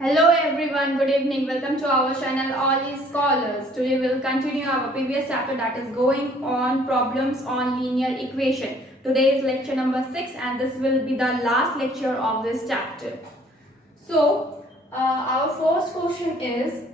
Hello everyone, good evening. Welcome to our channel All is Scholars. Today we will continue our previous chapter that is going on problems on linear equation. Today is lecture number 6 and this will be the last lecture of this chapter. So, our first question is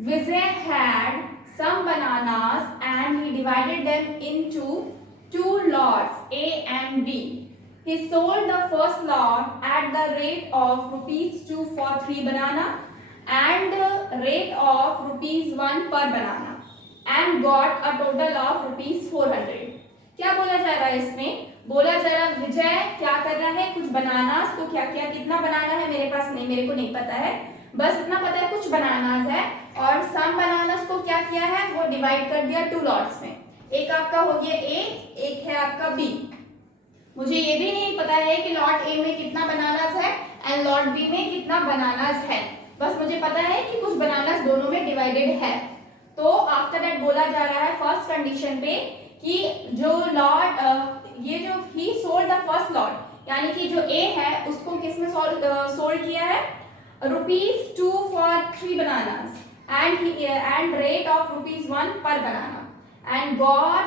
Vijay had some bananas and he divided them into two lots A and B. He sold the first lot at the rate of rupees 2 for 3 banana and the rate of rupees 1 per banana and got a total of rupees 400. क्या बोला जा रहा है इसमें? बोला जा रहा है विजय क्या कर रहा है, कुछ बनानास को क्या क्या कितना बनाना है मेरे पास नहीं, मेरे को नहीं पता है, बस इतना पता है कुछ बनानास है और सम बनानास को क्या किया है वो डिवाइड कर दिया टू लॉट्स में. एक आपका हो गया ए, एक है आपका बी. मुझे ये भी नहीं पता है कि लॉट ए में कितना बनानास है एंड लॉट बी में कितना बनानास है, बस मुझे पता है कि कुछ बनानास दोनों में डिवाइडेड है. तो आफ्टर दैट बोला जा रहा है फर्स्ट कंडीशन पे कि जो लॉट ये जो ही सोल्ड द फर्स्ट लॉट यानी कि जो ए है उसको किसमें सोल्ड किया है rupees 2 for 3 bananas and rate of rupees 1 पर banana and got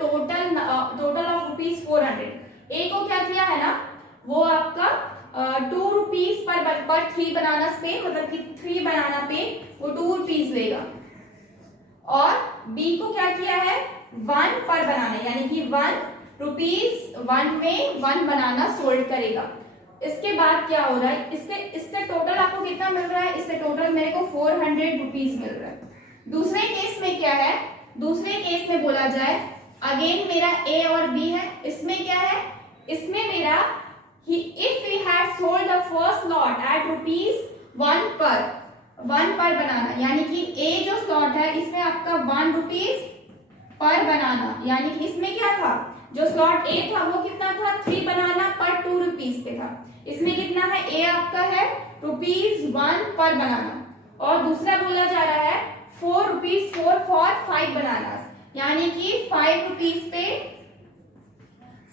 total of rupees 400. A को क्या किया है ना वो आपका 2 रुपीज पर 3 बनानास पे मतलब कि 3 बनाना पे वो 2 रुपीज लेगा और बी को क्या किया है 1 पर बनाना यानी कि 1 रुपीज 1 में 1 बनाना सोल्ड करेगा. इसके बाद क्या हो रहा है इससे टोटल आपको कितना मिल रहा है, इससे टोटल मेरे को 400 रुपीज मिल रहा है. दूसरे केस में क्या है, दूसरे केस में बोला जाए अगेन मेरा ए और बी है, इसमें क्या है इसमें मेरा if we had sold the first lot at rupees 1 पर बनाना यानी कि ए जो स्लॉट है इसमें आपका 1 रुपीज पर बनाना यानी कि इसमें क्या था जो स्लॉट ए था वो कितना था 3 बनाना पर 2 रुपीज पे था. इसमें कितना है ए आपका है रुपीज 1 पर बनाना और दूसरा बोला जा रहा है 4 रुपीज 4 फॉर 5 बनानास यानी कि 5 रुपीज पे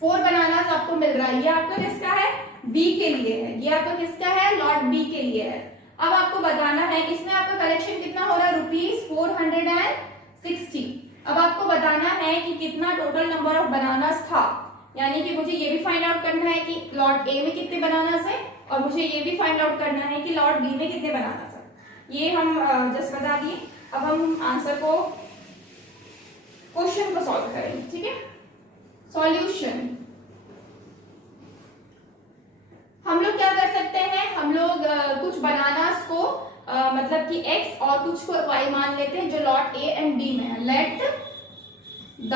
4 बनानास आपको मिल रहा है. ये आपका किसका है बी के लिए है, ये आपका किसका है लॉट बी के लिए है. अब आपको बताना है इसमें आपका कलेक्शन कितना हो रहा है रुपीज 460. अब आपको बताना है कि कितना टोटल नंबर ऑफ बनानास था यानी कि मुझे ये भी फाइंड आउट करना है कि लॉट ए में कितने बनानास है और मुझे ये भी फाइंड आउट करना है कि लॉट बी में कितने बनानास है. ये हम जस्ट बता दिए. अब हम आंसर को क्वेश्चन को सॉल्व करेंगे. ठीक है, सॉल्यूशन हम लोग क्या कर सकते हैं, हम लोग कुछ बनानास को मतलब कि x और कुछ को y मान लेते हैं जो लॉट a एंड b में है. Let the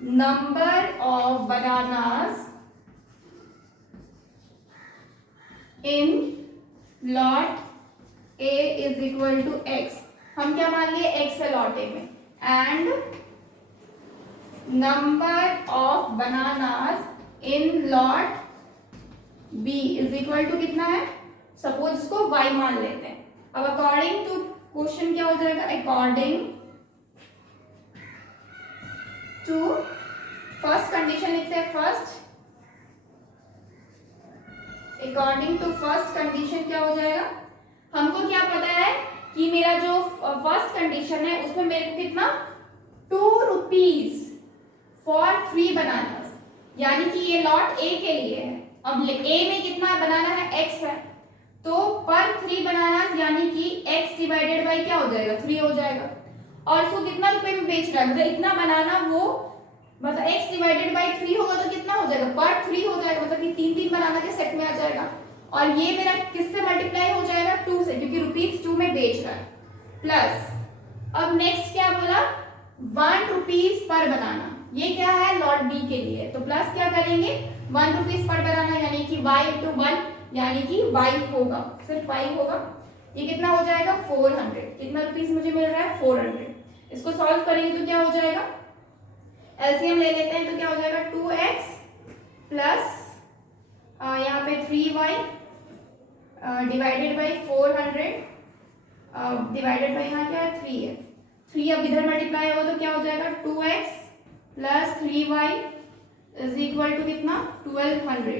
number of bananas in lot a is equal to x. हम क्या मान लिए x है लॉट a में and number of bananas in lot b is equal to कितना है, सपोज इसको y मान लेते हैं. अब अकॉर्डिंग टू क्वेश्चन क्या हो जाएगा, अकॉर्डिंग टू फर्स्ट कंडीशन लिखते हैं first, according to first condition क्या हो जाएगा, हमको क्या पता है कि मेरा जो फर्स्ट कंडीशन है उसमें मेरे को कितना 2 रुपीज फॉर 3 बनानास यानी कि ये लॉट ए के लिए है. अब ए में कितना बनाना है x है तो पर 3 बनानास यानी कि x डिवाइडेड बाई क्या हो जाएगा 3 हो जाएगा और इसको कितना रुपए में बेच रहा है मतलब इतना बनाना वो मतलब x डिवाइडेड बाई 3 होगा तो कितना हो जाएगा पर 3 हो जाएगा मतलब कि 3 बनाना के सेट में आ जाएगा और ये मेरा किससे मल्टीप्लाई हो जाएगा 2 से क्योंकि रुपीज 2 में बेच रहा है. प्लस अब नेक्स्ट क्या बोला 1 रुपीज पर बनाना, ये क्या है लॉट बी के लिए तो प्लस क्या करेंगे 1 रुपीज पर बनाना यानी कि y इंटू 1 यानी कि y होगा सिर्फ y होगा. ये कितना हो जाएगा 400. कितना रुपीज मुझे मिल रहा है 400. इसको सॉल्व करेंगे तो क्या हो जाएगा एलसीएम ले लेते हैं तो क्या हो जाएगा 2x प्लस यहाँ पे 3y divided by 400 divided by यहाँ क्या है 3 है 3 अब इधर मल्टीप्लाई होगा तो क्या हो जाएगा 2x plus 3y is equal to कितना 1200.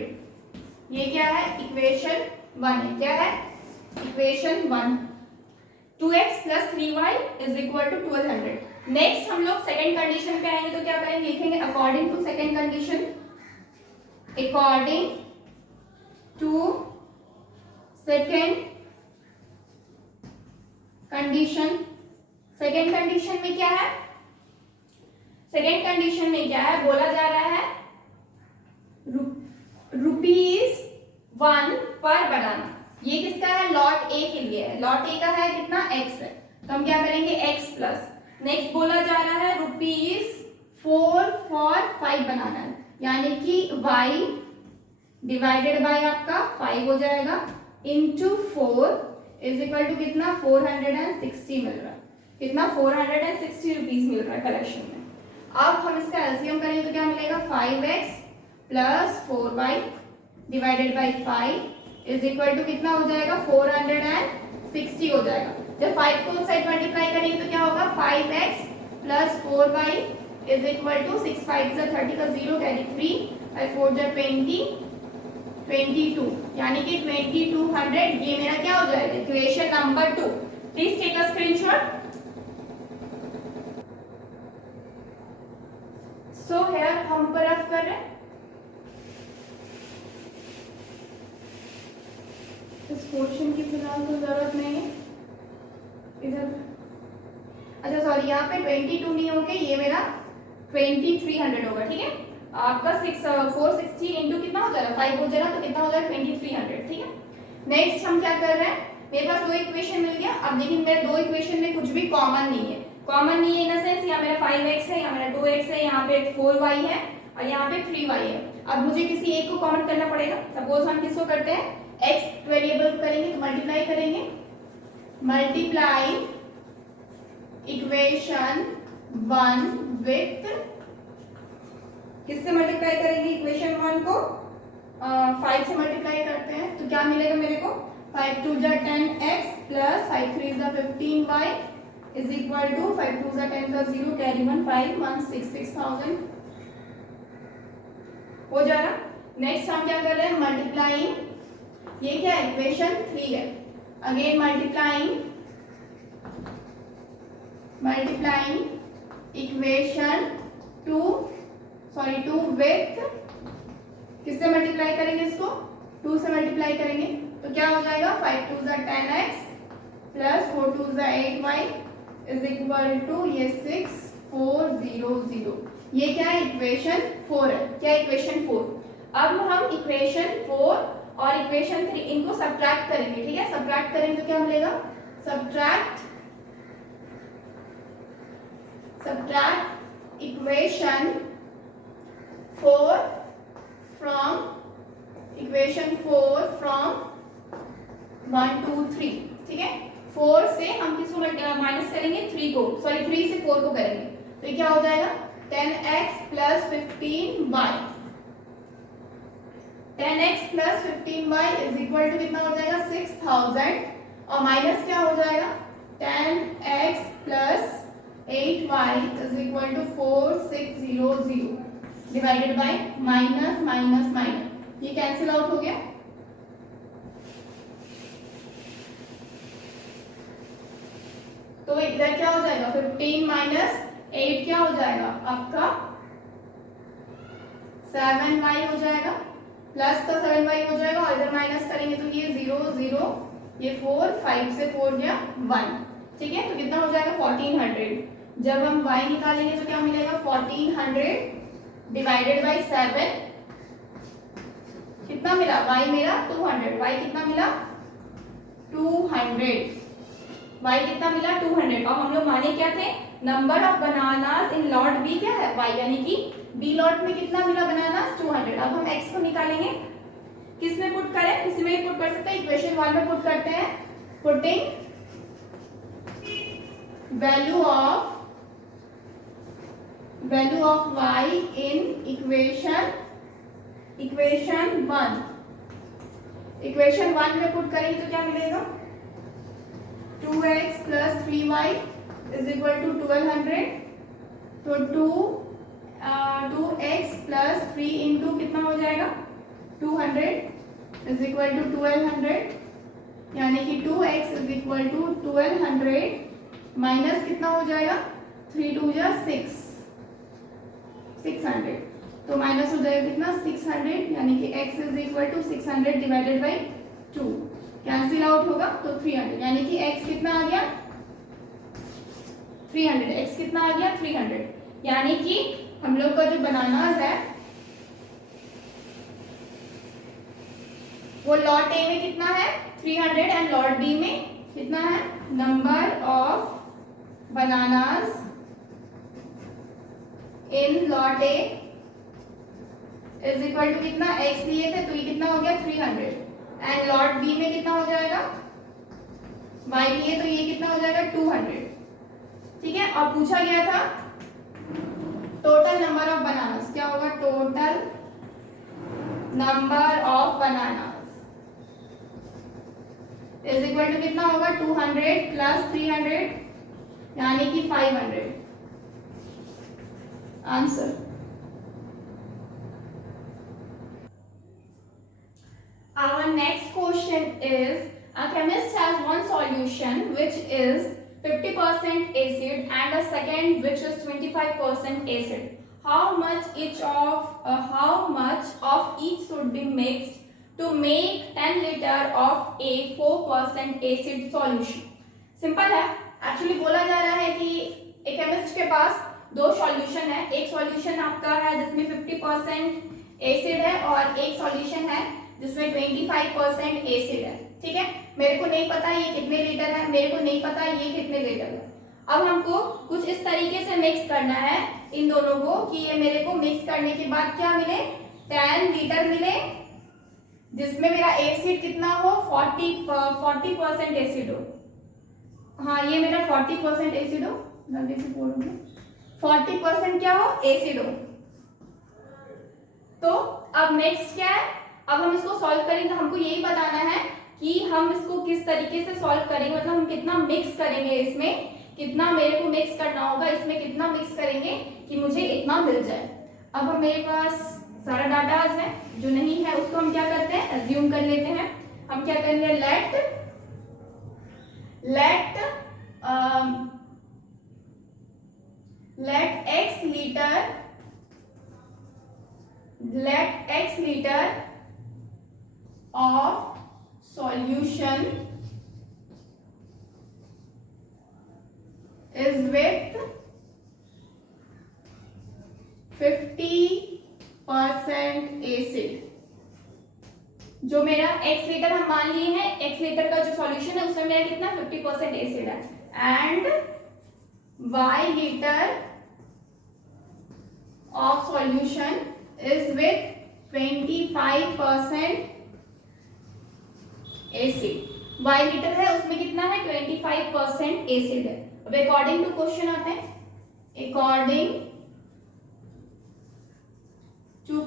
ये क्या है इक्वेशन 1 है। क्या है? Equation 1 2x plus 3y is equal to 1200। Next हम लोग सेकेंड कंडीशन पे आएंगे तो क्या करेंगे, लिखेंगे according to second condition, according to second condition. Second condition में क्या है? सेकेंड कंडीशन में क्या है, बोला जा रहा है ₹1 पर बनाना। ये किसका है? लॉट ए के लिए है। लॉट ए का है कितना? x है, तो हम क्या करेंगे x प्लस। नेक्स्ट बोला जा रहा है ₹4 फॉर 5 बनाना है, यानी कि y डिवाइडेड बाय आपका 5 हो जाएगा इंटू 4 इज इक्वल टू कितना? 460 मिल रहा है। कितना? 460 रुपीज मिल रहा है कलेक्शन में। अब हम इसका एलसीएम करेंगे तो क्या मिलेगा? 5x plus 4y divided by 5 is equal to कितना हो जाएगा? 460 हो जाएगा। जब 5 को उस साइड मल्टीप्लाई करेंगे तो क्या होगा? 5x plus 4y is equal to 6 5 30 का 0 कैरी 3 बाई 4 20 22, यानी कि 2200। ये मेरा क्या हो जाएगा? Equation number 2। Please take a screenshot. So here हम ऊपर रफ कर रहे हैं। इस पोर्शन की फिलहाल तो जरूरत नहीं है इधर। अच्छा सॉरी, यहाँ पे 22 नहीं होगा, ये मेरा 2300 होगा। ठीक है, आपका 460 इंटू कितना हो जाएगा? 5 हो जाएगा, तो कितना हो जाएगा? 2300। ठीक है, नेक्स्ट हम क्या कर रहे हैं? मेरे पास 2 इक्वेशन मिल गया। अब देखिए मेरे 2 इक्वेशन में कुछ भी कॉमन नहीं है। कॉमन नहीं है इन द सेंस, यहाँ मेरा 5x है, यहाँ मेरा 2x है, यहाँ पे 4y है और यहाँ पे 3y है। अब मुझे किसी एक को कॉमन करना पड़ेगा। सपोज हम किसको करते हैं? x वेरिएबल करेंगे तो मल्टीप्लाई करेंगे, मल्टीप्लाई इक्वेशन 1 विथ, किससे मल्टीप्लाई करेंगे इक्वेशन 1 को? 5 से मल्टीप्लाई करते हैं तो क्या मिलेगा मेरे को? 5 2 जा 10x प्लस 5 3 जा 15y इज इक्वल टू 5 2 जा 10 का 0 कैरी 1 5 1 6 6000 हो जा रहा। नेक्स्ट हम क्या कर रहे हैं? मल्टीप्लाइंग, ये क्या है? इक्वेशन 3 है। अगेन मल्टीप्लाइंग इक्वेशन 2 विथ, किससे मल्टीप्लाई करेंगे इसको? 2 से मल्टीप्लाई करेंगे तो क्या हो जाएगा? 5 2 जा 10x प्लस 4 2 जा 8y इज इक्वल टू ये 6400। ये क्या है? इक्वेशन 4 है। क्या इक्वेशन 4? अब हम इक्वेशन 4 और इक्वेशन 3 इनको सब्ट्रैक्ट करेंगे। ठीक है, सब्ट्रैक्ट करेंगे तो क्या मिलेगा? Subtract equation 4 from 1 2 3। ठीक है, 4 से हम किसको माइनस करेंगे? 3 को, सॉरी 3 से 4 को करेंगे तो ये क्या हो जाएगा? 10x plus 15y, 10x plus 15y is equal to कितना हो जाएगा? 6000 और माइनस क्या हो जाएगा? 10x plus 8y is equal to 4600 divided by minus minus minus, ये कैंसिल आउट हो गया। तो इधर क्या हो जाएगा? 15 माइनस 8 क्या हो जाएगा आपका? 7y हो जाएगा, प्लस का 7y हो जाएगा और इधर माइनस करेंगे तो ये 0 0, ये 4 5 से 4 गया 1। ठीक है, तो कितना हो जाएगा? 1400। जब हम y निकालेंगे तो क्या मिलेगा? 1400 डिवाइडेड बाई 7 कितना मिला? y मेरा 200। y कितना मिला? 200। y कितना मिला? 200। और हम लोग माने क्या थे? Number of bananas in lot B क्या है? y, यानी कि बी लॉट में कितना मिला बनानास? 200। अब हम x को निकालेंगे, किस में पुट करें? किसी में पुट कर सकते हैं, इक्वेशन 1 में पुट करते हैं। Putting value of y in equation 1। Equation 1 में पुट करेंगे तो क्या मिलेगा? 2x plus 3y is equal to 1200। तो 2x प्लस 3 इंटू कितना हो जाएगा? 200 इज इक्वल टू 1200, यानी कि 2x is equal to 1200 minus कितना हो जाएगा, 3 2 जा 6, 600, तो माइनस हो जाएगा कितना 600, यानी कि x is equal to 600 divided by 2, cancel out होगा तो 300, यानी कि x कितना आ गया 300, x कितना आ गया 300, यानी कि हम लोग का जो बनानास है वो लॉट ए में कितना है 300 एंड लॉट बी में कितना है, number of bananas in lot A is equal to कितना, x लिए थे तो ये कितना हो गया 300 एंड लॉट बी में कितना हो जाएगा, y लिए तो ये कितना हो जाएगा 200, ठीक है। अब पूछा गया था टोटल नंबर ऑफ बनानास, क्या होगा, total number of bananas is equal to कितना होगा 200 प्लस 300, यानी कि 500, answer. Our next question is, a chemist has one solution which is 50% acid and a second which is 25% acid. How much of each should be mixed to make 10 liter of a 4% acid solution? Simple है, actually बोला जा रहा है कि एक chemist के पास दो solution है, एक सॉल्यूशन आपका है जिसमें 50% एसिड है और एक सॉल्यूशन है जिसमें 25% एसिड है, ठीक है। मेरे को नहीं पता ये कितने लीटर है, मेरे को नहीं पता ये कितने लीटर है। अब हमको कुछ इस तरीके से मिक्स करना है इन दोनों को कि ये मेरे को मिक्स करने के बाद क्या मिले, 10 लीटर मिले, जिसमें मेरा एसिड कितना हो 40% एसिड हो, हाँ ये मेरा 40% एसिड हो, जल्दी से बोलूंगा 40% क्या हो एसिड हो। तो अब नेक्स्ट क्या है, अब हम इसको सॉल्व करेंगे, हमको यही बताना है कि हम इसको किस तरीके से सॉल्व करेंगे, मतलब हम कितना मिक्स करेंगे, इसमें कितना मेरे को मिक्स करना होगा, इसमें कितना मिक्स करेंगे कि मुझे इतना मिल जाए। अब हम मेरे पास सारा डाटा है, जो नहीं है उसको हम क्या करते हैं अज्यूम कर लेते हैं। हम क्या करेंगे, late x liter of solution is with 50% acid। जो मेरा x लीटर हम मान लिए हैं, x लीटर का जो सॉल्यूशन है उसमें मेरा कितना 50% एसिड है, and y litre of solution is with 25% acid. y litre है उसमें कितना है 25% एसिड है। अब अकॉर्डिंग टू क्वेश्चन आते हैं, अकॉर्डिंग टू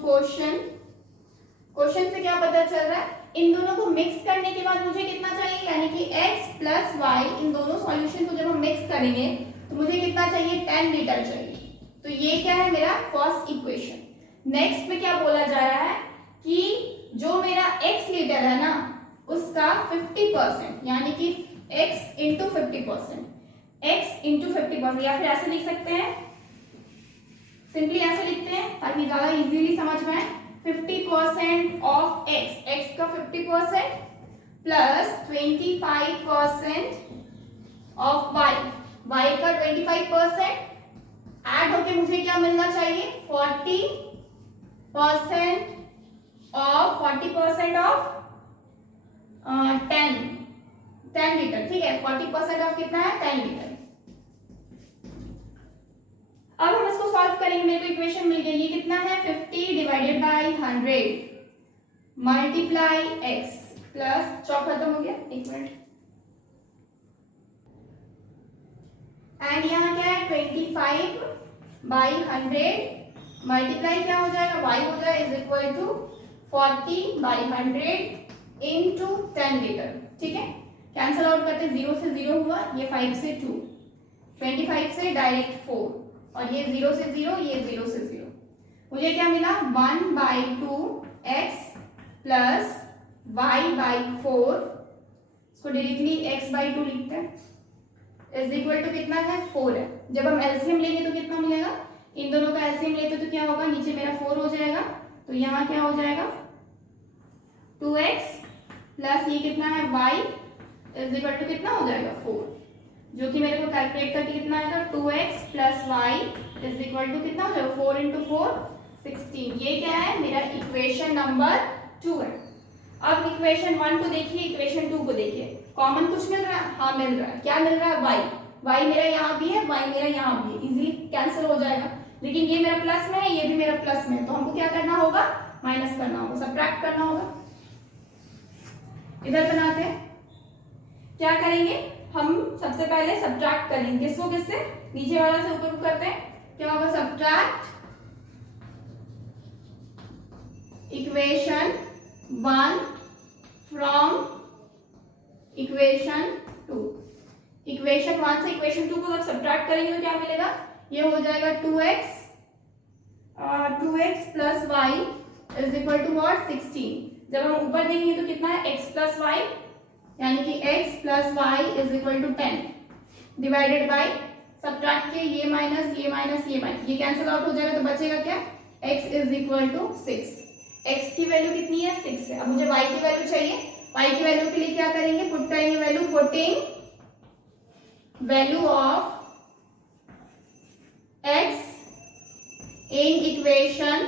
क्वेश्चन से क्या पता चल रहा है, इन दोनों को मिक्स करने के बाद मुझे कितना चाहिए, यानी कि x प्लस y, इन दोनों सॉल्यूशन को जब हम मिक्स करेंगे तो मुझे कितना चाहिए 10 लीटर चाहिए। तो ये क्या है मेरा फर्स्ट इक्वेशन। नेक्स्ट में क्या बोला जा रहा है कि जो मेरा x लीटर है ना उसका 50%, यानी कि x इंटू 50%, x इंटू 50%, या फिर ऐसे लिख सकते हैं, सिंपली ऐसे लिखते हैं ताकि ज्यादा इजीली समझ में आए। 50% ऑफ x का 50% प्लस 25% ऑफ y का 25% ऐड होके मुझे क्या मिलना चाहिए 40% ऑफ 10 लीटर, ठीक है। 40% ऑफ कितना है 10 लीटर। अब हम इसको सॉल्व करेंगे, मेरे को इक्वेशन मिल गई, ये कितना है 50 divided by 100 multiply x plus, चौक खत्म हो गया, एक मिनट, एंड यहाँ क्या है 25 बाई 100 मल्टीप्लाई क्या हो जाएगा y हो जाएगा is equal to 40 by 100 into 10 litre, ठीक है। कैंसल आउट करते, 0 से 0 हुआ, ये 5 से 2, 25 से डायरेक्ट 4, और ये 0 से 0, ये 0 से 0, मुझे क्या मिला 1/2 x प्लस y बाई 4, इसको डायरेक्टली x बाई 2 लिखते हैं, इज इक्वल टू कितना है 4 है। जब हम एलसीएम लेंगे तो कितना मिलेगा, इन दोनों का एलसीएम लेते तो क्या होगा, नीचे मेरा 4 हो जाएगा, तो यहाँ क्या हो जाएगा 2x प्लस ये कितना है y इज इक्वल टू कितना हो जाएगा 4, जो कि मेरे को कैलकुलेट करके कितना आएगा 2x plus y is equal to कितना हो जाएगा 4 इंटू 4 16। ये क्या है मेरा इक्वेशन नंबर 2 है। अब इक्वेशन 1 को देखिए, इक्वेशन 2 को देखिए, कॉमन कुछ मिल रहा है, हाँ मिल रहा है, क्या मिल रहा है y मेरा यहाँ भी है, y मेरा यहाँ भी है, इजीली कैंसिल हो जाएगा। लेकिन ये मेरा प्लस में है, ये भी मेरा प्लस में है, तो हमको क्या करना होगा, माइनस करना होगा, सबट्रैक्ट करना होगा। इधर बनाते हैं, क्या करेंगे हम, सबसे पहले सबट्रैक्ट करेंगे, किसको किससे, नीचे वाला से ऊपर करते हैं, क्या होगा subtract equation 1 from equation 2। Equation 1 से इक्वेशन 2 को जब सबट्रैक्ट करेंगे तो क्या मिलेगा, ये हो जाएगा 2x plus y is equal to what 16। जब हम ऊपर देंगे तो कितना है x प्लस वाई, यानी कि x plus y is equal to 10 डिवाइडेड बाई, सबट्रैक्ट के ये माइनस ये माइनस ये माइनस, ये कैंसिल आउट हो जाएगा, तो बचेगा क्या x is equal to 6। x की वैल्यू कितनी है 6 है। अब मुझे y की वैल्यू चाहिए, y की वैल्यू के लिए क्या करेंगे, पुट करेंगे value, putting value of x in equation,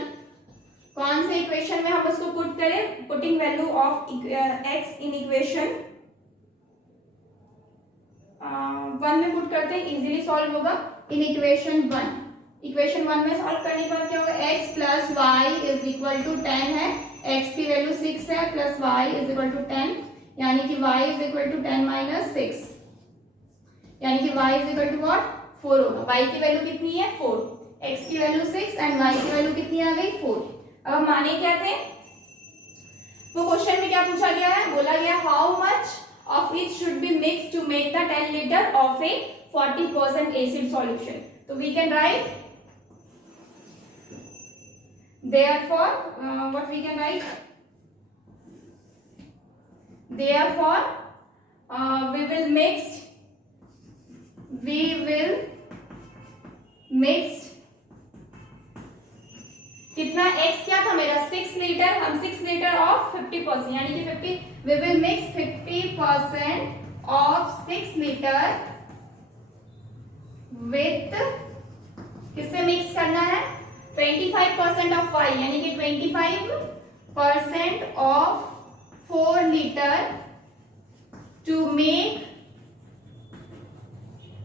कौन से इक्वेशन में हम उसको पुट करें, putting value of x in equation 1 में पुट करते हैं, इजीली सॉल्व होगा। इन इक्वेशन 1, इक्वेशन 1 में सॉल्व करने के बाद क्या होगा, x plus y is equal to 10 है, x की वैल्यू 6 है, plus y is equal to 10, यानी कि y is equal to 10 minus 6, यानी कि y is equal to what 4 होगा। y की वैल्यू कितनी है 4, x की वैल्यू 6 एंड y की वैल्यू कितनी आ गई 4। अब हम माने क्या थे, वो क्वेश्चन में क्या पूछा गया है, बोला गया how much of it should be mix to make the 10 litre of a 40% acid solution. तो we can write therefore what we can write, therefore we will mix कितना x क्या था मेरा 6 लीटर, हम 6 लीटर ऑफ 50%, यानी कि 50, we will mix 50% of 6 litre with, किससे mix करना है 25% ऑफ y, यानी कि 25% ऑफ 4 लीटर टू मेक,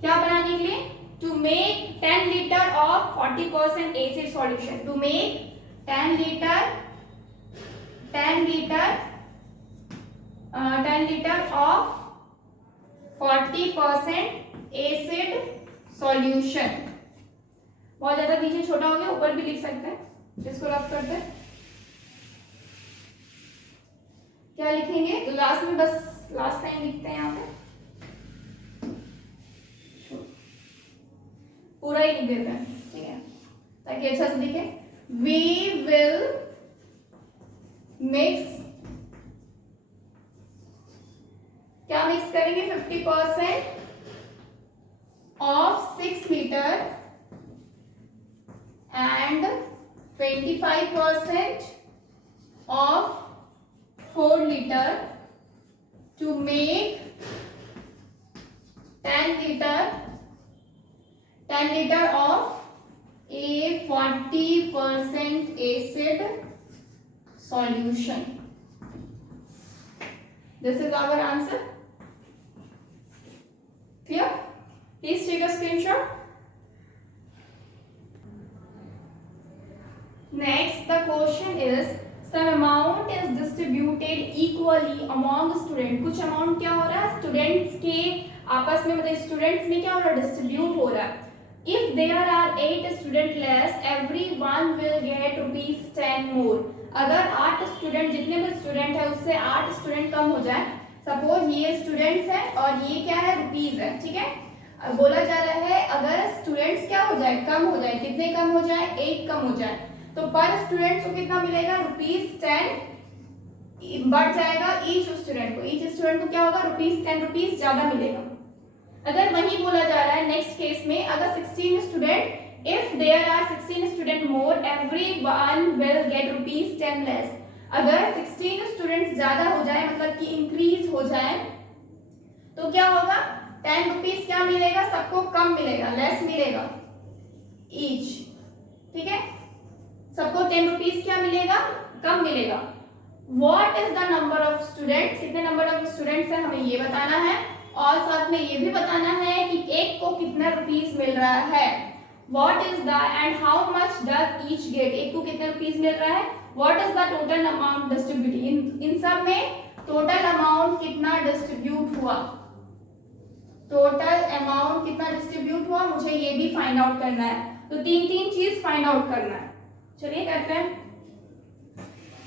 क्या बनाने के लिए, to make 10 litre of 40% acid solution, to make 10 litre of 40% acid solution. बहुत ज्यादा पीछे छोटा हो गया, ऊपर भी लिख सकते हैं, इसको रफ करते हैं, क्या लिखेंगे, तो लास्ट में बस लास्ट टाइम लिखते हैं, यहाँ पे पूरा ही लिख देते हैं, ठीक है, ताकि अच्छा से दिखे। वी विल मिक्स, क्या मिक्स करेंगे 50% of 6 litre and 25% of 4 liter to make 10 liter of a 40% acid solution. This is our answer. Clear? Please take a screenshot. Next, the question is some amount is distributed equally among students. कुछ amount क्या हो रहा है students के आपस में, मतलब students में क्या हो रहा है, distribute हो रहा है। If there are 8 students less, everyone will get ₹10 more. अगर 8 student, जितने भी student है उससे 8 student कम हो जाए, सपोज ये students है और ये क्या है रुपीज है, ठीक है, बोला जा रहा है अगर students क्या हो जाए, कम हो जाए, कितने कम हो जाए, 8 कम हो जाए, तो पर स्टूडेंट को कितना मिलेगा ₹10 बढ़ जाएगा ईच स्टूडेंट को क्या होगा, ₹10 ज्यादा मिलेगा। अगर वही बोला जा रहा है नेक्स्ट केस में, अगर 16 student, if there are 16 student more, everyone will get ₹10 less. अगर 16 स्टूडेंट्स ज्यादा हो जाए, मतलब कि इंक्रीज हो जाए, तो क्या होगा, ₹10 क्या मिलेगा, सबको कम मिलेगा, लेस मिलेगा ईच। ठीक है, सबको ₹10 क्या मिलेगा, कम मिलेगा। What is the number of students, कितने नंबर ऑफ स्टूडेंट्स है हमें ये बताना है, और साथ में ये भी बताना है कि एक को कितना रुपीस मिल रहा है। What is the and how much does each get, एक को कितने रुपीस मिल रहा है। What is the total amount distributed, इन सब में टोटल अमाउंट कितना डिस्ट्रीब्यूट हुआ, टोटल अमाउंट कितना डिस्ट्रीब्यूट हुआ, मुझे ये भी फाइंड आउट करना है। तो तीन चीज फाइंड आउट करना है। चलिए करते हैं,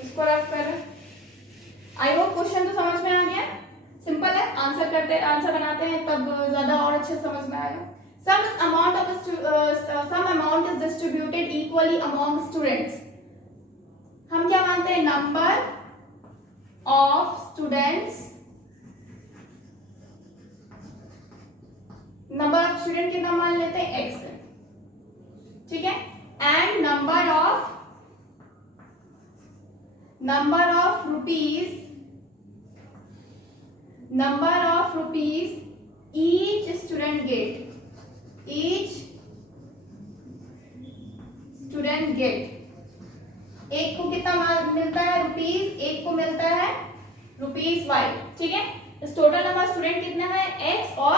इसको रफ कर रहे हैं। आई होप क्वेश्चन तो समझ में आ गया, सिंपल है, आंसर बनाते हैं तब ज्यादा और अच्छे समझ में आएगा। some amount is distributed equally among students, हम क्या मानते हैं, number of students, number of student कितना मान लेते हैं, x है, ठीक है, and number of rupees each student get, एक को कितना मिलता है रुपीस, एक को मिलता है ₹y, ठीक है। इस टोटल नंबर स्टूडेंट कितना है, x, और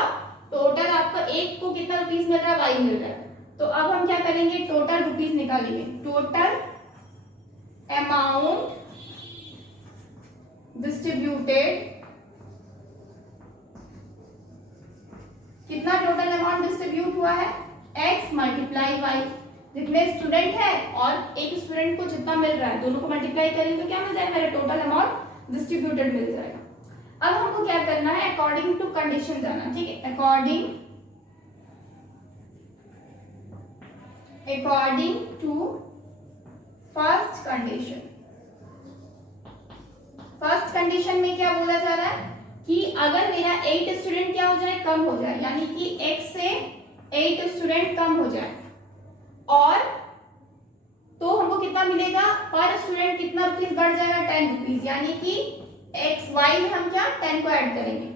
टोटल आपका एक को कितना रुपीस मिल रहा है, y मिल रहा है। तो अब हम क्या करेंगे, टोटल रुपीस निकालेंगे, टोटल अमाउंट डिस्ट्रीब्यूटेड, कितना टोटल अमाउंट डिस्ट्रीब्यूट हुआ है, x मल्टीप्लाई y, जितने स्टूडेंट है और एक स्टूडेंट को जितना मिल रहा है, दोनों को मल्टीप्लाई करेंगे तो क्या मिल जाएगा, मेरा टोटल अमाउंट डिस्ट्रीब्यूटेड मिल जाएगा। अब हमको क्या करना है, अकॉर्डिंग टू कंडीशन जाना, ठीक है, अकॉर्डिंग टू फर्स्ट कंडीशन में क्या बोला जा रहा है कि अगर मेरा 8 स्टूडेंट क्या हो जाए, कम हो जाए, यानी कि x से 8 स्टूडेंट कम हो जाए, और तो हमको कितना मिलेगा, पर स्टूडेंट कितना रुपीस बढ़ जाएगा, ₹10, यानी कि xy में हम क्या 10 को ऐड करेंगे।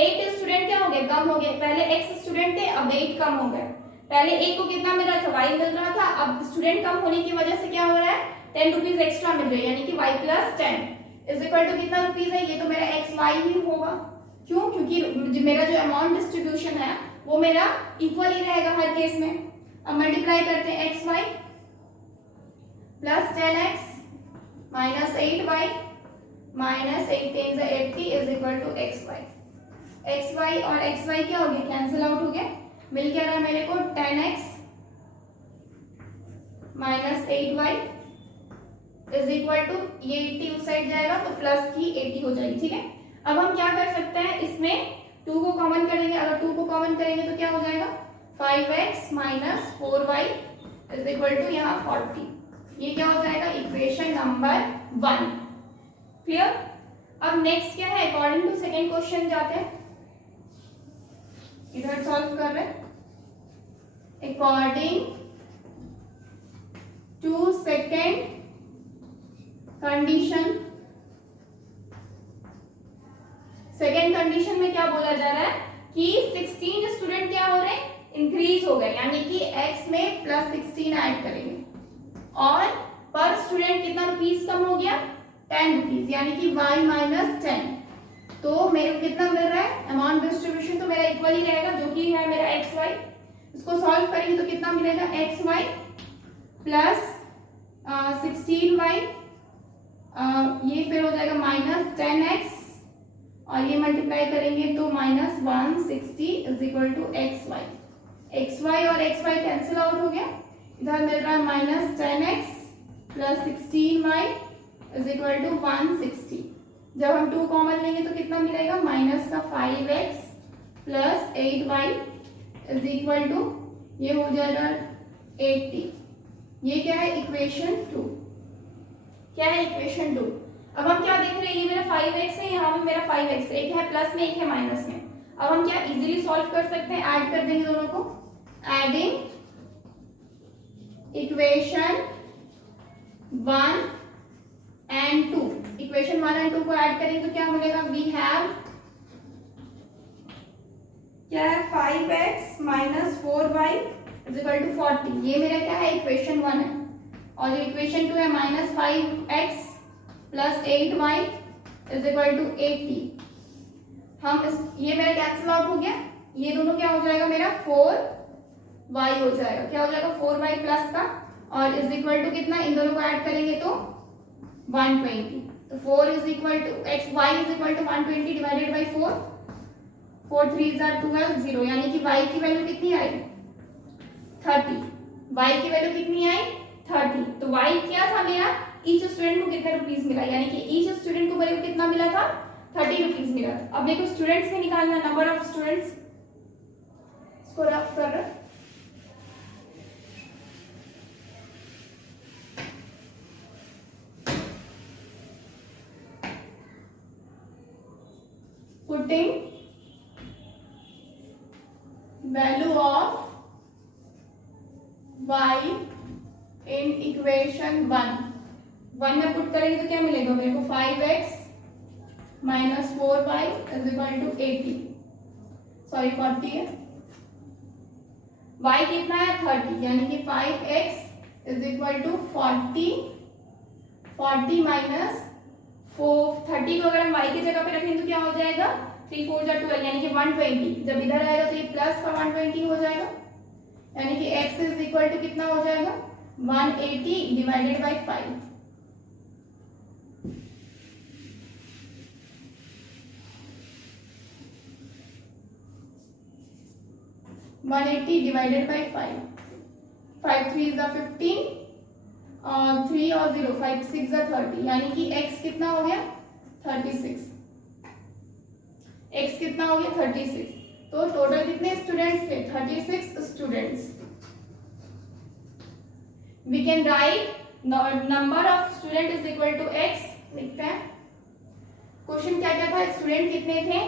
8 स्टूडेंट क्या हो गए, कम हो गए, पहले x स्टूडेंट थे, अब 8 कम हो गए। पहले एक को कितना मिल रहा था, y मिल रहा था, अब स्टूडेंट कम होने की वजह से क्या हो रहा है, ₹10 एक्स्ट्रा मिल रहा है, यानी कि y + 10 इज इक्वल टू कितना रुपीस है, ये तो मेरा xy ही होगा। क्यों, क्योंकि मेरा जो अमाउंट डिस्ट्रीब्यूशन है वो मेरा इक्वल ही रहेगा हर केस में। अब मल्टीप्लाई करते हैं, xy + 10x - 8y - 8 × 80 is equal to xy। xy और xy क्या हो गया, कैंसिल आउट हो गया, मिल क्या रहा मेरे को, 10x - 8y is equal to, ये 80 उस साइड जाएगा तो प्लस की 80 हो जाएगी, ठीक है। अब हम क्या कर सकते हैं, इसमें 2 को कॉमन करेंगे, अगर 2 को कॉमन करेंगे तो क्या हो जाएगा, 5x - 4y is equal to यहाँ 40, ये क्या हो जाएगा, इक्वेशन नंबर 1। क्लियर। अब नेक्स्ट क्या है, अकॉर्डिंग टू सेकेंड क्वेश्चन जाते हैं, इधर सॉल्व कर रहे हैं, according to second condition. Second condition में क्या बोला जा रहा है कि 16 स्टूडेंट क्या हो रहे हैं, इंक्रीज हो गए, यानी कि x में +16 ऐड करेंगे, और पर स्टूडेंट कितना रुपीस कम हो गया, ₹10, यानी कि y - 10, तो मेरे को कितना मिल रहा है, अमाउंट डिस्ट्रीब्यूशन तो मेरा इक्वल ही रहेगा, जो कि है मेरा xy। इसको सॉल्व करेंगे तो कितना मिलेगा, xy + 16y, ये फिर हो जाएगा -10x, और ये मल्टीप्लाई करेंगे तो -160 is equal to xy। xy और xy कैंसिल आउट हो गया, इधर मिल रहा है -10x + 16y is equal to 160। जब हम 2 कॉमन लेंगे तो कितना मिलेगा, -5x + 8y is equal to, ये हो जाएगा 80। ये क्या है, इक्वेशन 2। क्या है, इक्वेशन 2। अब हम क्या देख रहे हैं, ये मेरा 5x है, यहाँ पे मेरा 5x है, एक है प्लस में एक है माइनस में। अब हम क्या इजीली सॉल्व कर सकते हैं, ऐड कर देंगे दोनों को। Adding equation 1 and 2, equation 1 and 2 को ऐड करेंगे तो क्या मिलेगा, वी हैव क्या है 5x minus 4y is equal to 40। ये मेरा क्या है, इक्वेशन 1 है। और जो इक्वेशन 2 है minus 5x plus 8y is equal to 80। हम इस ये मेरा कैंसिल आउट हो गया, ये दोनों क्या हो जाएगा मेरा 4y हो जाएगा, क्या हो जाएगा 4y प्लस का, और इज इक्वल टू कितना, इन दोनों को ऐड करेंगे तो 120। तो 4 is equal to x y is equal to 120 divided by 4, 4 3 12 0, यानी कि y की वैल्यू कितनी आई 30, y की वैल्यू कितनी आई 30। तो y क्या था मेरा, ईच स्टूडेंट को कितना रुपीस मिला, यानी कि ईच स्टूडेंट को वैल्यू कितना मिला था 30 रुपीस मिला था। अब मेरे को स्टूडेंट्स में निकालना, नंबर ऑफ स्टूडेंट्स, इसको रफ कर रहे, putting value of y in equation 1 में पुट करेंगे तो क्या मिलेगा मेरे को 5x minus 4y is equal to 80, sorry 40 है, y कितना है 30, यानी कि 5x is equal to 40 minus 30 को अगर हम y की जगह पे रखेंगे तो क्या हो जाएगा 3 4 12, यानी कि 120। जब इधर आएगा तो ये प्लस का 120 हो जाएगा, यानी कि x इज इक्वल टू कितना हो जाएगा 180 divided by 5। 180 divided by 5, 5 3 is 15 और 3 और 0 5 6 is 30, यानी कि x कितना हो गया 36, x कितना हो गया 36। तो टोटल कितने स्टूडेंट्स थे 36 students. We can write number of student is equal to x, लिखते हैं। क्वेश्चन क्या क्या था, स्टूडेंट कितने थे,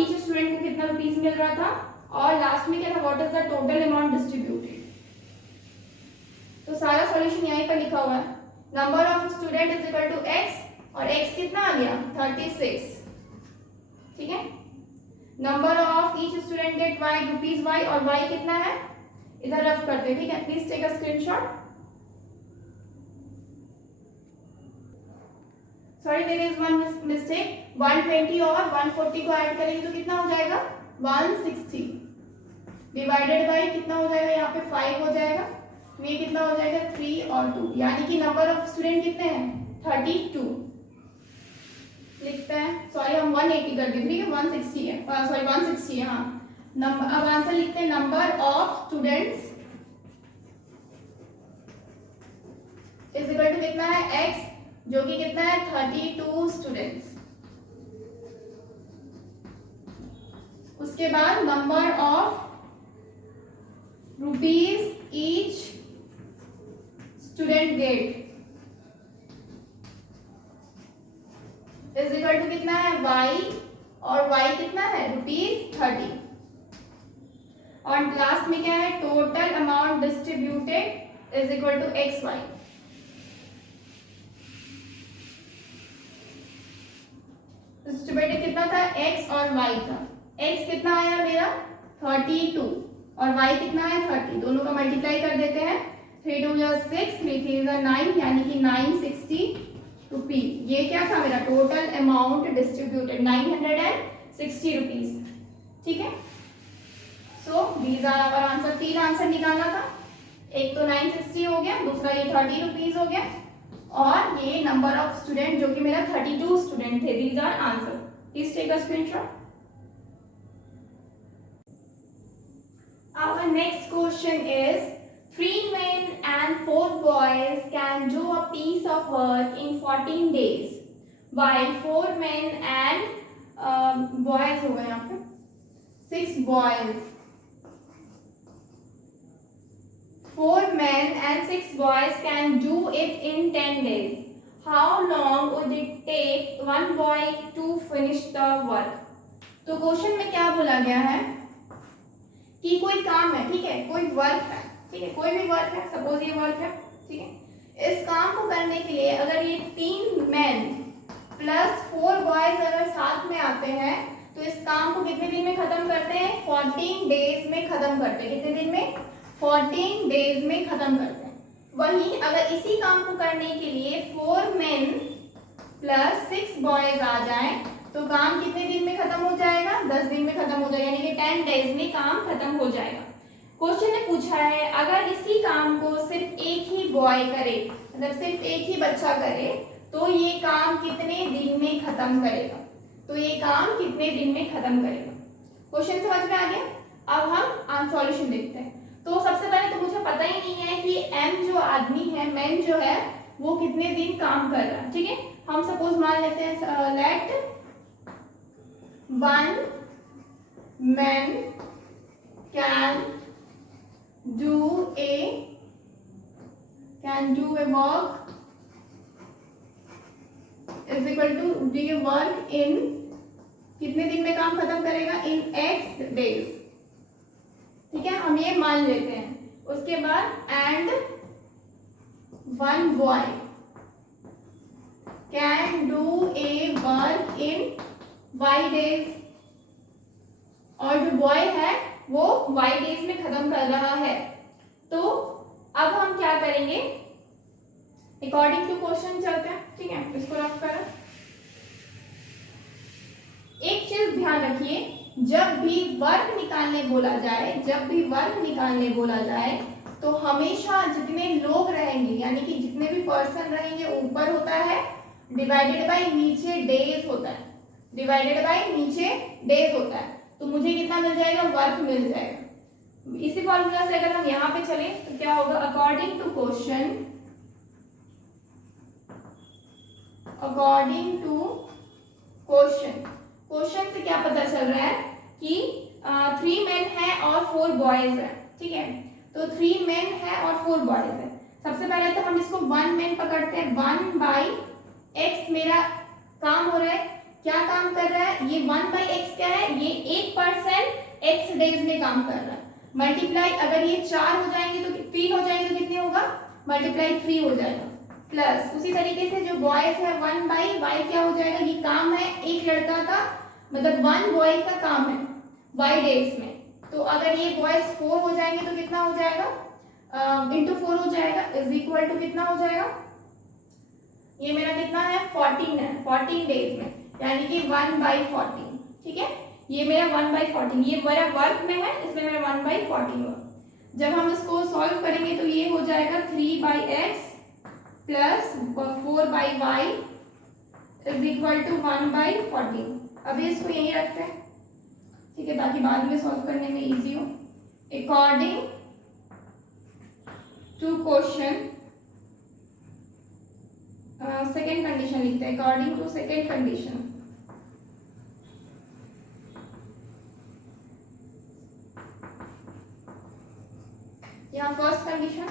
ईच स्टूडेंट को कितना रुपीस मिल रहा था, और लास्ट में क्या था what is the total amount distributed. तो सारा सॉल्यूशन यहीं पर लिखा हुआ है, number of student is equal to x और x कितना आ गया 36, ठीक है। Number of each student get y rupees y, और y कितना है इधर रफ करते हैं, ठीक है। Please take a screenshot. Sorry there is one mistake, 120 और 140 को ऐड करेंगे तो कितना हो जाएगा 160 डिवाइडेड बाई कितना हो जाएगा, यहाँ पे 5 हो जाएगा, तो ये कितना हो जाएगा 3 और 2, यानी कि नंबर ऑफ स्टूडेंट कितने हैं 32 लिखते हैं। सॉरी हम 180 कर दिए, ठीक है 160 है, सॉरी 160 है, हाँ। नंबर, अब आंसर लिखते हैं, number of students is equal to कितना है x, जो कि कितना है 32 स्टूडेंट्स। उसके बाद number of rupees each student get is equal to कितना है y, और y कितना है ₹30, और लास्ट में क्या है total amount distributed is equal to xy। Distributed कितना था x और y था, x कितना आया मेरा 32 और y कितना है 30, दोनों का मल्टीप्लाई कर देते हैं, 3 2 6 3 3 9, यानी कि 960 रुपी। ये क्या था मेरा टोटल अमाउंट डिस्ट्रीब्यूटेड 960 रुपीज, ठीक है। So these are our answer, 3 answer निकालना था, एक तो 960 हो गया, दूसरा ये 30 रुपीज हो गया, और ये नंबर ऑफ स्टूडेंट जो कि मेरा 32 स्टूडेंट थे। These are answer, please take a screenshot. Our next question is 3 men and 4 boys can do a piece of work in 14 days, while 4 men and boys हो गए यहाँ पे 6 boys, 4 men and 6 boys can do it in 10 days. How long would it take one boy to finish the work. तो question में क्या बोला गया है कि कोई काम है, ठीक है, कोई वर्क है, ठीक है, कोई भी वर्क है, सपोज ये वर्क है, ठीक है, इस काम को करने के लिए अगर ये 3 मैन प्लस 4 बॉयज अगर साथ में आते हैं तो इस काम को कितने दिन में खत्म करते हैं, 14 डेज में खत्म करते हैं। कितने दिन में, 14 डेज में खत्म करते हैं। वहीं अगर इसी काम को करने के लिए 4 मेन प्लस 6 बॉयज आ जाएं तो काम कितने दिन में खत्म हो जाएगा, 10 दिन में खत्म हो जाएगा, यानी कि 10 डेज में काम खत्म हो जाएगा। क्वेश्चन ने पूछा है अगर इसी काम को सिर्फ एक ही बॉय करे, मतलब सिर्फ एक ही बच्चा करे, तो ये काम कितने दिन में खत्म करेगा, तो ये काम कितने दिन में खत्म करेगा। क्वेश्चन समझ में आ गया। अब हम सॉल्यूशन देखते हैं। तो सबसे पहले तो मुझे पता ही नहीं है कि एम जो आदमी है, मैन जो है, वो कितने दिन काम कर रहा है, ठीक है। हम सपोज मान लेते हैं late 1 man can do a work is equal to do a work in, कितने दिन में काम खत्म करेगा, इन x days, ठीक है, हम ये मान लेते हैं। उसके बाद and 1 boy can do a work in y days, और जो बॉय है वो y डेज में खत्म कर रहा है। तो अब हम क्या करेंगे, अकॉर्डिंग टू क्वेश्चन चलते हैं, ठीक है, इसको रफ करें। एक चीज ध्यान रखिए, जब भी वर्क निकालने बोला जाए, जब भी वर्क निकालने बोला जाए तो हमेशा जितने लोग रहेंगे, यानी कि जितने भी पर्सन रहेंगे, ऊपर होता है डिवाइडेड बाय नीचे डेज होता है, डिवाइडेड बाय नीचे डेज होता है। तो मुझे कितना मिल जाएगा, वर्क मिल जाएगा। इसी फॉर्मूला से अगर हम यहाँ पे चले तो क्या होगा, according to question, according to question, question से क्या पता चल रहा है कि 3 मेन है और 4 बॉयज है, ठीक है। तो 3 मेन है और 4 बॉयज है। सबसे पहले तो हम इसको 1 मेन पकड़ते हैं, 1 बाई एक्स मेरा काम हो रहा है, क्या काम कर रहा है, ये 1 बाई एक्स क्या है, ये 1% एक्स डेज में काम कर रहा है। मल्टीप्लाई अगर ये 4 हो जाएंगे तो 3 हो जाएंगे तो कितने होगा, मल्टीप्लाई 3 हो जाएगा, प्लस उसी तरीके से जो बॉयज है 1 बाई वाई क्या हो जाएगा, ये काम है एक लड़का का, मतलब 1 बॉय का काम है वाई डेज में। तो अगर ये बॉयज 4 हो जाएंगे तो कितना हो जाएगा, इंटू 4 हो जाएगा, इज इक्वल टू कितना हो जाएगा, ये मेरा कितना है 14 है, 14 डेज में, यानी कि 1 बाई 14, ठीक है। ये मेरा 1 बाई 14, ये मेरा वर्क में है, इसमें मेरा 1 बाई 14 होगा। जब हम इसको सॉल्व करेंगे तो ये हो जाएगा 3 by x plus 4 by y is equal to 1 by 14। अभी इसको यही रखते हैं, ठीक है, ताकि बाद में सॉल्व करने में इजी हो। According to question, second condition लिखते हैं, अकॉर्डिंग टू सेकेंड कंडीशन, यहाँ फर्स्ट कंडीशन,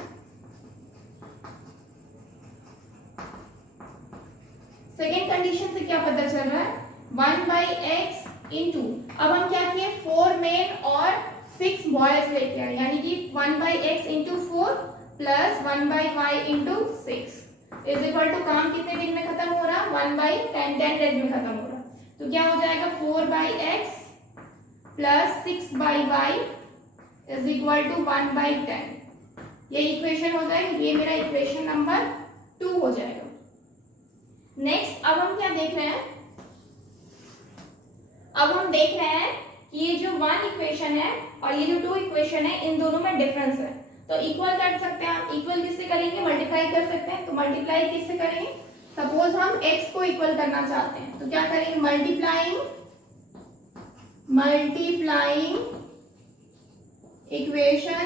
सेकेंड कंडीशन से क्या पता चल रहा है, 1 बाई एक्स इंटू, अब हम क्या किए, 4 मेन और 6 बॉयज लेके आए, यानी कि 1 by x into 4 plus 1 by y into 6 is equal to काम कितने दिन में खत्म हो रहा, 1 बाई 10 डेज में खत्म हो रहा। तो क्या हो जाएगा 4 by x plus 6 by y is equal to 1 by 10। ये इक्वेशन हो जाएगी, ये मेरा इक्वेशन नंबर 2 हो जाएगा। नेक्स्ट अब हम क्या देख रहे हैं, अब हम देख रहे हैं कि ये जो 1 इक्वेशन है और ये जो 2 इक्वेशन है, इन दोनों में डिफरेंस है। तो इक्वल कर सकते हैं आप, इक्वल किससे करेंगे, मल्टीप्लाई कर सकते हैं। तो मल्टीप्लाई किससे करेंगे, सपोज हम x को इक्वल करना चाहते हैं तो क्या करेंगे, मल्टीप्लाइंग इक्वेशन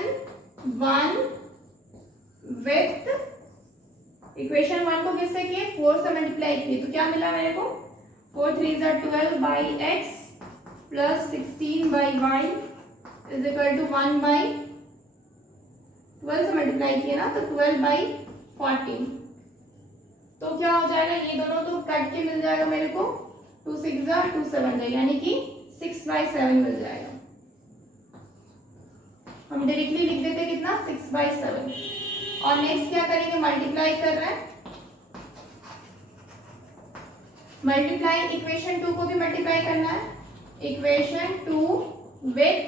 1 विथ इक्वेशन 1 को किससे किए, 4 से मल्टीप्लाई किए। तो क्या मिला मेरे को, 4 3 12 by x plus 16 by y is equal to 1 by 12 से मल्टीप्लाई किया ना, तो 12 बाई 14 तो क्या हो जाएगा, ये दोनों तो कट के मिल जाएगा मेरे को, 2 6 2 7 यानी कि 6/7 मिल जाएगा। हम डायरेक्टली लिख देते कितना, 6/7। और नेक्स्ट क्या करेंगे, मल्टीप्लाई कर रहे हैं, मल्टीप्लाई इक्वेशन 2 को भी मल्टीप्लाई करना है, इक्वेशन 2 विथ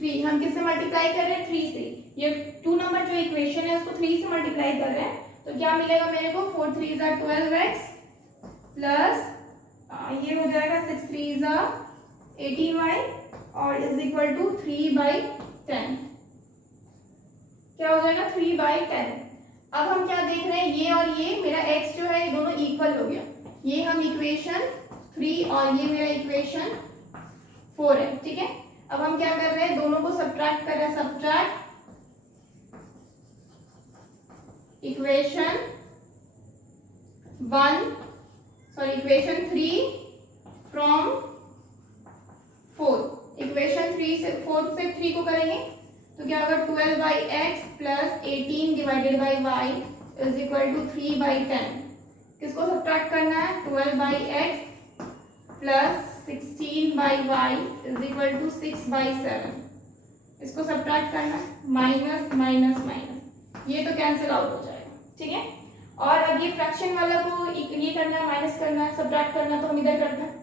3। हम किससे मल्टीप्लाई कर रहे हैं, 3 से। ये 2 नंबर जो इक्वेशन है उसको 3 से मल्टीप्लाई कर रहे हैं, तो क्या मिलेगा मेरे को, 4 3 12x प्लस ये हो जाएगा 6 3 18y और इज इक्वल टू 3/10। क्या हो जाएगा, 3/10। अब हम क्या देख रहे हैं, ये और ये मेरा x जो है ये दोनों इक्वल हो गया, ये हम इक्वेशन 3 और ये मेरा इक्वेशन 4 है, ठीक है। अब हम क्या कर रहे हैं, दोनों को सब्ट्रैक्ट कर रहे हैं, सब्ट्रैक्ट इक्वेशन 3 फ्रॉम 4। इक्वेशन 3 से 4 से 3 को करेंगे तो क्या होगा, 12x plus 18 divided by y is equal to 3/10। किसको सब्ट्रैक्ट करना है, 12x plus 16/y is equal to 6/7। इसको सब्ट्रैक्ट करना है, माइनस माइनस माइनस, ये तो कैंसिल आउट हो जाएगा, ठीक है। और अब ये फ्रैक्शन वाला को ये करना है, माइनस करना है, सब्ट्रैक्ट करना है, तो हम इधर करते हैं।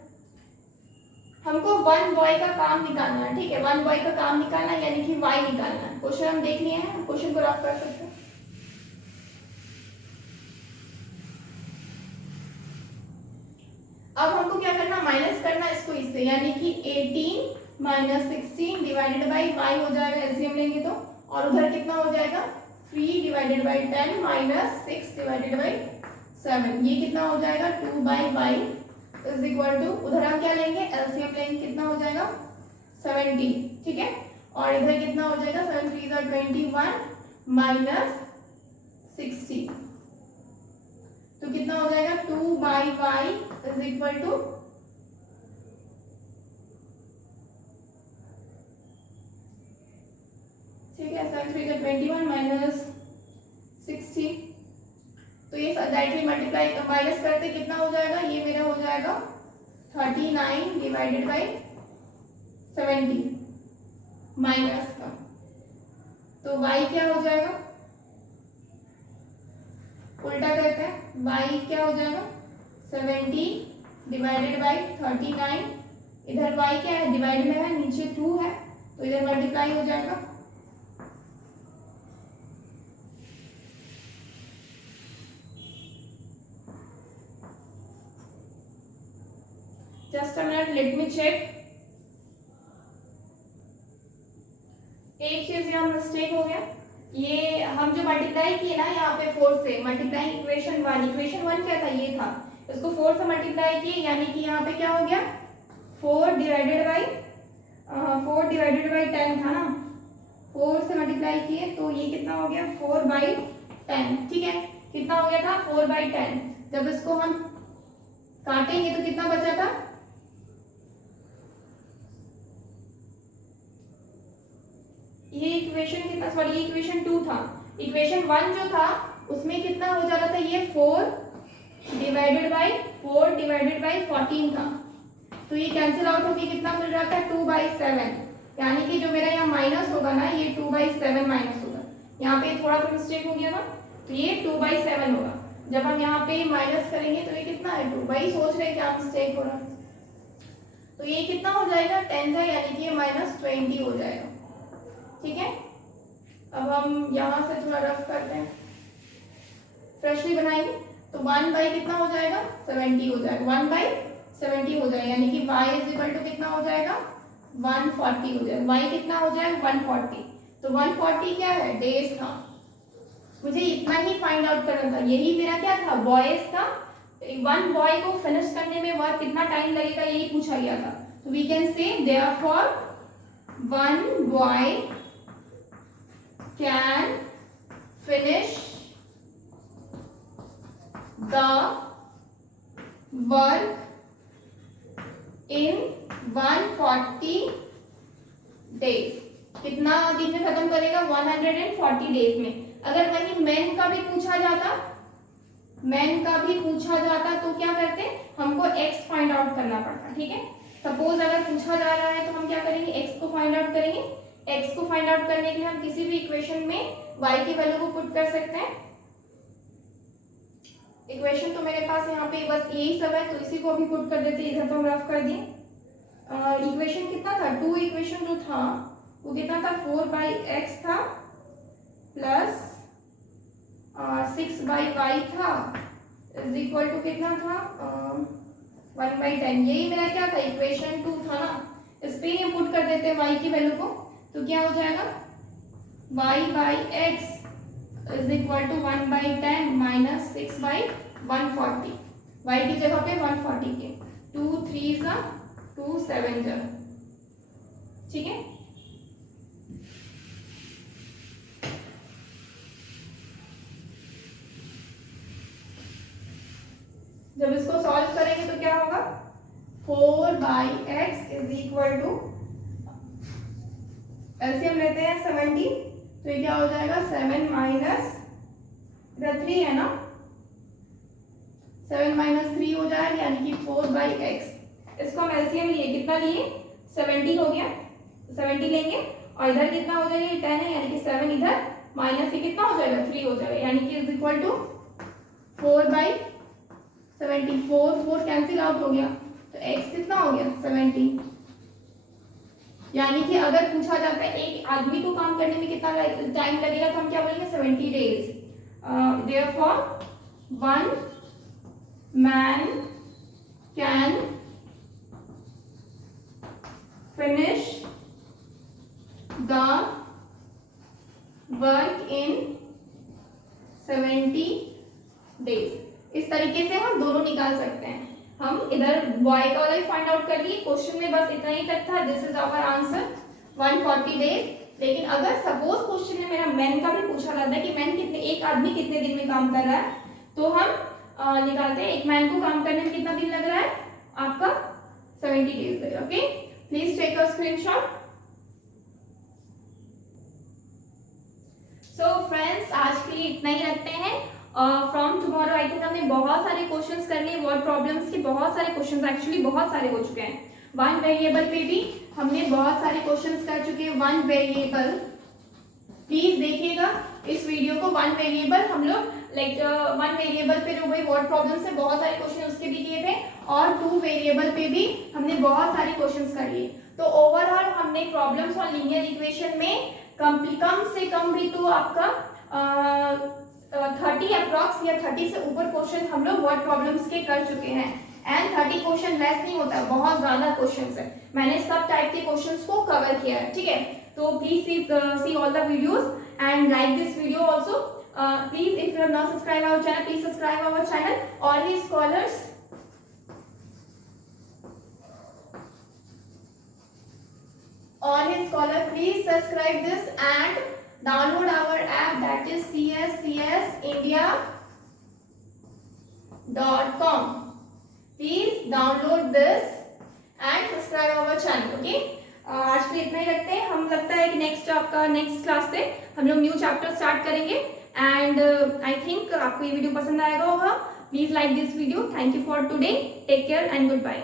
हमको 1 बॉय का काम निकालना है, ठीक है, 1 बॉय का काम निकालना है यानी कि y निकालना है। क्वेश्चन हम देख लिए हैं, क्वेश्चन को रफ कर सकते हैं। अब हमको क्या करना, माइनस करना इसको इससे, यानी कि 18 माइनस 16 डिवाइडेड बाई y हो जाएगा, एलसीएम लेंगे तो, और उधर कितना हो जाएगा, 3 divided by 10 minus 6 divided by 7, ये कितना हो जाएगा, 2/y इज इक्वल टू, उधर हम क्या लेंगे, एलसीएम लेंगे, कितना हो जाएगा 70, ठीक है। और इधर कितना हो जाएगा, 7 3 21 माइनस 60, तो कितना हो जाएगा, 2/y इज इक्वल टू, ठीक है, 7 3 21 माइनस 60, तो ये डायरेक्टली मल्टीप्लाई माइनस करते कितना हो जाएगा, ये मेरा हो जाएगा 39 डिवाइडेड बाई 70 माइनस का, तो y क्या हो जाएगा, उल्टा करते हैं, y क्या हो जाएगा 70 डिवाइडेड बाई 39, इधर y क्या है, डिवाइड में है, नीचे 2 है, तो इधर मल्टीप्लाई हो जाएगा, just a minute, let me check. एक चीज यहाँ मिस्टेक हो गया, ये हम जो मल्टीप्लाई किए ना यहाँ पे 4 से, मल्टीप्लाई इक्वेशन 1 क्या था, ये था, इसको 4 से मल्टीप्लाई किए, यानी कि यहाँ पे क्या हो गया, 4 डिवाइडेड बाई 10 था ना, 4 से मल्टीप्लाई किए तो ये कितना हो गया, 4/10, ठीक है, कितना हो गया था, 4/10। जब इसको हम काटेंगे तो कितना बचा था, ये इक्वेशन कितना, सॉरी ये इक्वेशन 2 था, इक्वेशन 1 जो था उसमें कितना हो जाता था, ये 4 डिवाइडेड बाई 14 था, तो ये कैंसिल आउट होकर कितना मिल रहा था, 2/7, यानी कि जो मेरा यहाँ माइनस होगा ना, ये 2/7 माइनस होगा, यहाँ पे थोड़ा सा मिस्टेक हो गया ना, तो ये 2/7 होगा। जब हम यहाँ पे माइनस करेंगे तो ये कितना है, 2, वही सोच रहे क्या मिस्टेक हो रहा है, तो ये कितना हो जाएगा, 10 था, यानी कि ये -20 हो जाएगा, ठीक है। अब हम यहाँ से थोड़ा रफ करते हैं, फ्रेशली बनाएंगे, तो 1 कितना हो जाएगा, 70 हो जाएगा, 1/70 हो जाएगा, यानी कि y इज इक्वल टू कितना हो जाएगा, 140 हो जाएगा, y कितना हो जाएगा, 140, तो 140 क्या है, डेज था, मुझे इतना ही फाइंड आउट करना था, यही मेरा क्या था, बॉयज था, 1 बॉय को फिनिश करने में वह कितना टाइम लगेगा, यही पूछा गया था, तो we can say therefore 1 boy can finish the work in 140 days। कितना दिन में खत्म करेगा, 140 डेज में। अगर वही मैन का भी पूछा जाता मैन का भी पूछा जाता तो क्या करते, हमको एक्स फाइंड आउट करना पड़ता, ठीक है। सपोज अगर पूछा जा रहा है तो हम क्या करेंगे, एक्स को फाइंड आउट करेंगे। एक्स को फाइंड आउट करने के लिए हम किसी भी इक्वेशन में वाई की वैल्यू को पुट कर सकते हैं। इक्वेशन तो मेरे पास यहाँ पे बस यही सब है, तो इसी को अभी पुट कर देते हैं, इधर तो हम रफ कर दिए। इक्वेशन कितना था, टू इक्वेशन जो था वो कितना था, 4/x था प्लस 6/y था इज इक्वल टू कितना था, 1/10। यही मेरा क्या था, इक्वेशन 2 था ना। इस पे ही पुट कर देते हैं y की वैल्यू को, तो क्या हो जाएगा, y/x is equal to 1/10 minus 6/140। y की जगह पे 140 के 2 3 2 7, ठीक है। जब इसको सॉल्व करेंगे तो क्या होगा, 4/x is equal to, LCM लेते हैं 70, तो ये क्या हो जाएगा, 7 माइनस 3 है ना, 7 माइनस 3 हो जाएगा, यानी कि 4/x। इसको हम एलसीएम लिए, कितना लिए, 70 हो गया, 70 लेंगे और इधर कितना हो जाएगा, ये 10 है, यानी कि 7 इधर माइनस ये कितना हो जाएगा, 3 हो जाएगा, यानी कि is equal to 4/70। 4 cancel out हो गया, तो x कितना हो गया, 70। यानी कि अगर पूछा जाता है एक आदमी को काम करने में कितना टाइम लगेगा, तो हम क्या बोलेंगे, 70 days। Therefore, one man can finish the work in 70 days। इस तरीके से हम दोनों निकाल सकते हैं। हम इधर y का वाला फाइंड आउट कर लिए, क्वेश्चन में बस इतना ही तक था, this is our answer 140 days। लेकिन अगर सपोज क्वेश्चन में मेरा मैन का भी पूछा जाता है कि मैन कितने, एक आदमी कितने दिन में काम कर रहा है, तो हम निकालते हैं एक मैन को काम करने में कितना दिन लग रहा है, आपका 70 days लगेगा। Okay, please take a screenshot. So friends, आज के लिए इतना ही रखते हैं। फ्रॉम टुमारो आई थिंक हमने बहुत सारे क्वेश्चंस कर लिए, वर्ड प्रॉब्लम्स के बहुत सारे क्वेश्चंस, एक्चुअली बहुत सारे हो चुके हैं। वन वेरिएबल पे भी हमने बहुत सारे क्वेश्चंस कर चुके हैं। वन वेरिएबल, प्लीज देखिएगा इस वीडियो को। वन वेरिएबल हम लोग लाइक वन वेरिएबल पे जो भाई वर्ड प्रॉब्लम्स है, बहुत सारे क्वेश्चन उसके भी किए थे, और टू वेरिएबल पे भी हमने बहुत सारे क्वेश्चंस कर लिए। तो ओवरऑल हमने प्रॉब्लम्स और लीनियर इक्वेशन में कम से कम भी तो आपका 30 अप्रॉक्स या 30 से ऊपर क्वेश्चन हम लोग वर्ड प्रॉब्लम्स के कर चुके हैं। एंड 30 क्वेश्चन लेस नहीं होता, बहुत ज्यादा क्वेश्चंस है। मैंने सब टाइप के क्वेश्चंस को कवर किया है, ठीक है। तो please see all the videos and like this video also. Please if you have not subscribe our channel, please subscribe our channel. All ही scholars, please subscribe this and download our app, that is cscsindia.com. Please download this and subscribe our channel. Okay, आज के लिए इतना ही रखते हैं। हम लगता है कि नेक्स्ट क्लास से हम लोग न्यू चैप्टर स्टार्ट करेंगे। एंड आई थिंक आपको ये वीडियो पसंद आएगा होगा। Please like this video. Thank you for today. Take care and good bye.